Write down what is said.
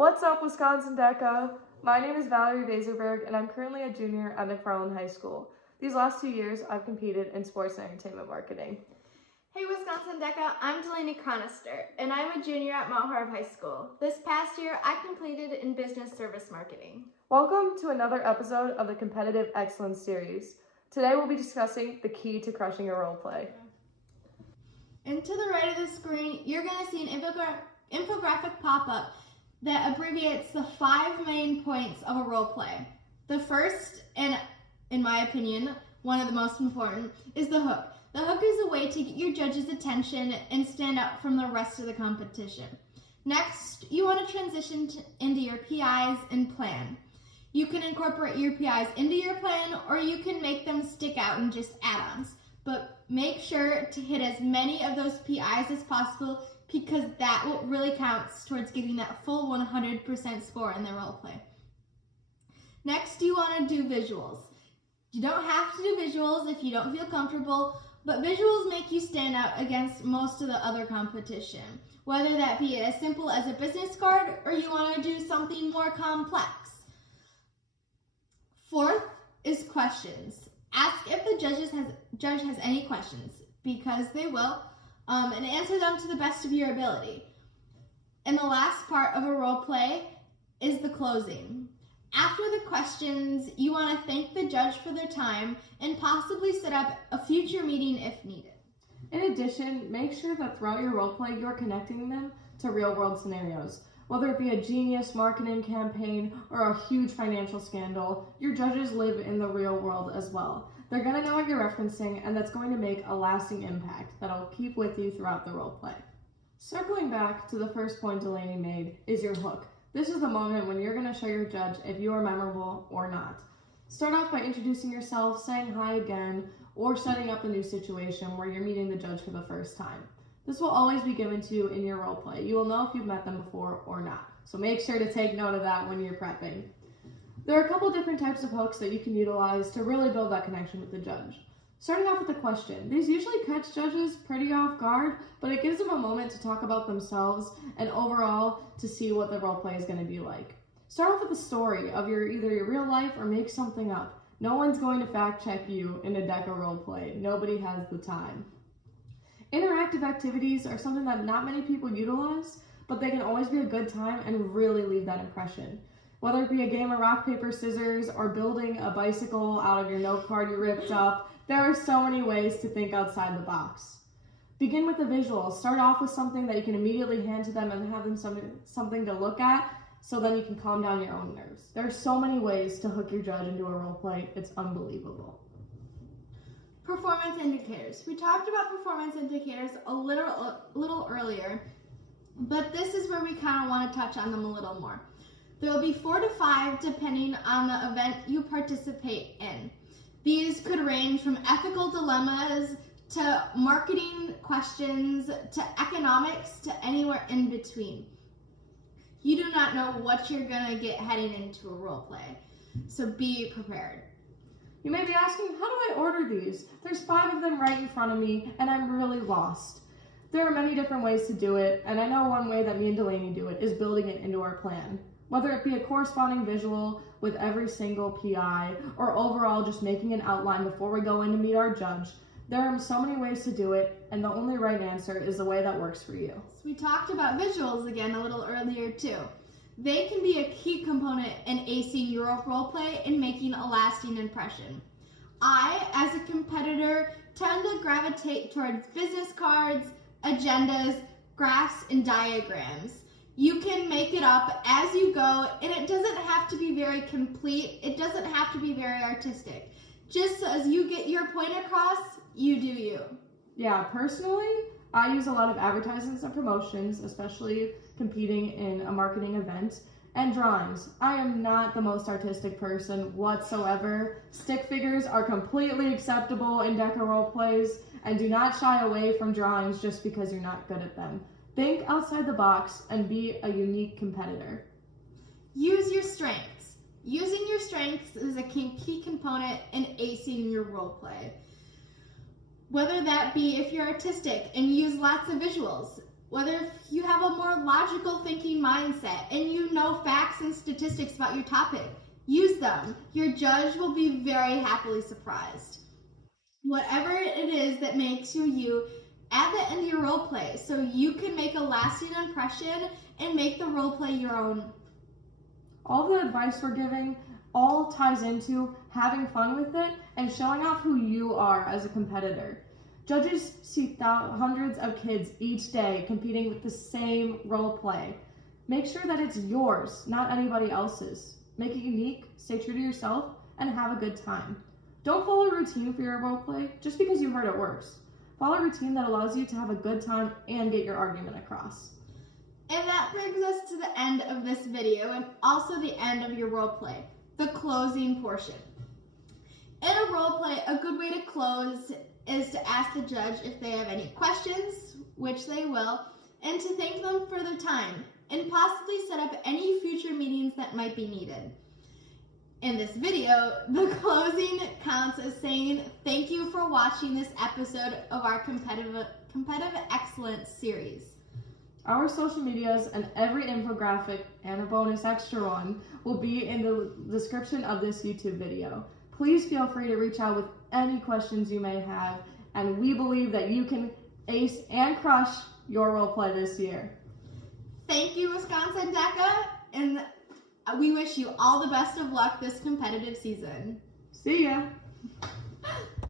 What's up, Wisconsin DECA? My name is Valerie Vaserberg, and I'm currently a junior at McFarland High School. These last 2 years, I've competed in sports and entertainment marketing. Hey Wisconsin DECA, I'm Delaney Cronister, and I'm a junior at Mount Horeb High School. This past year, I completed in business service marketing. Welcome to another episode of the Competitive Excellence Series. Today, we'll be discussing the key to crushing your role play. And to the right of the screen, you're going to see an infographic pop up that abbreviates the 5 main points of a role play. The first, and in my opinion, one of the most important, is the hook. The hook is a way to get your judge's attention and stand out from the rest of the competition. Next, you want to transition into your PIs and plan. You can incorporate your PIs into your plan, or you can make them stick out and just add-ons. But make sure to hit as many of those PIs as possible, because that what really counts towards getting that full 100% score in the role play. Next, you want to do visuals. You don't have to do visuals if you don't feel comfortable, but visuals make you stand out against most of the other competition, whether that be as simple as a business card or you want to do something more complex. Fourth is questions. Ask if the judge has any questions, because they will, and answer them to the best of your ability. And the last part of a role play is the closing. After the questions, you want to thank the judge for their time and possibly set up a future meeting if needed. In addition, make sure that throughout your role play, you're connecting them to real-world scenarios. Whether it be a genius marketing campaign or a huge financial scandal, your judges live in the real world as well. They're going to know what you're referencing, and that's going to make a lasting impact that'll keep with you throughout the role play. Circling back to the first point Delaney made is your hook. This is the moment when you're going to show your judge if you are memorable or not. Start off by introducing yourself, saying hi again, or setting up a new situation where you're meeting the judge for the first time. This will always be given to you in your role play. You will know if you've met them before or not. So make sure to take note of that when you're prepping. There are a couple different types of hooks that you can utilize to really build that connection with the judge. Starting off with a question. These usually catch judges pretty off guard, but it gives them a moment to talk about themselves and overall to see what the role play is going to be like. Start off with a story of either your real life or make something up. No one's going to fact check you in a DECA role play. Nobody has the time. Interactive activities are something that not many people utilize, but they can always be a good time and really leave that impression. Whether it be a game of rock, paper, scissors, or building a bicycle out of your note card you ripped up, there are so many ways to think outside the box. Begin with the visuals. Start off with something that you can immediately hand to them and have them something to look at, so then you can calm down your own nerves. There are so many ways to hook your judge into a role play. It's unbelievable. Performance indicators. We talked about performance indicators a little earlier, but this is where we kind of want to touch on them a little more. There will be 4 to 5 depending on the event you participate in. These could range from ethical dilemmas to marketing questions to economics to anywhere in between. You do not know what you're going to get heading into a role play, so be prepared. You may be asking, how do I order these? There's 5 of them right in front of me, and I'm really lost. There are many different ways to do it, and I know one way that me and Delaney do it is building it into our plan. Whether it be a corresponding visual with every single PI, or overall just making an outline before we go in to meet our judge, there are so many ways to do it, and the only right answer is the way that works for you. So we talked about visuals again a little earlier too. They can be a key component in acing your role play and making a lasting impression. I, as a competitor, tend to gravitate towards business cards, agendas, graphs, and diagrams. You can make it up as you go, and it doesn't have to be very complete. It doesn't have to be very artistic. Just as you get your point across, you do you. Yeah, personally, I use a lot of advertisements and promotions, especially competing in a marketing event, and drawings. I am not the most artistic person whatsoever. Stick figures are completely acceptable in DECA role plays, and do not shy away from drawings just because you're not good at them. Think outside the box and be a unique competitor. Use your strengths. Using your strengths is a key component in acing your role play. Whether that be if you're artistic and use lots of visuals, whether you have a more logical thinking mindset and you know statistics about your topic. Use them. Your judge will be very happily surprised. Whatever it is that makes you you, add that into your role play so you can make a lasting impression and make the role play your own. All the advice we're giving all ties into having fun with it and showing off who you are as a competitor. Judges see hundreds of kids each day competing with the same role play. Make sure that it's yours, not anybody else's. Make it unique, stay true to yourself, and have a good time. Don't follow a routine for your role play just because you heard it works. Follow a routine that allows you to have a good time and get your argument across. And that brings us to the end of this video and also the end of your role play, the closing portion. In a role play, a good way to close is to ask the judge if they have any questions, which they will, and to thank them for their time, and possibly set up any future meetings that might be needed. In this video, the closing counts as saying thank you for watching this episode of our competitive excellence series. Our social medias and every infographic and a bonus extra one will be in the description of this YouTube video. Please feel free to reach out with any questions you may have, and we believe that you can ace and crush your role play this year. Thank you, Wisconsin DECA, and we wish you all the best of luck this competitive season. See ya!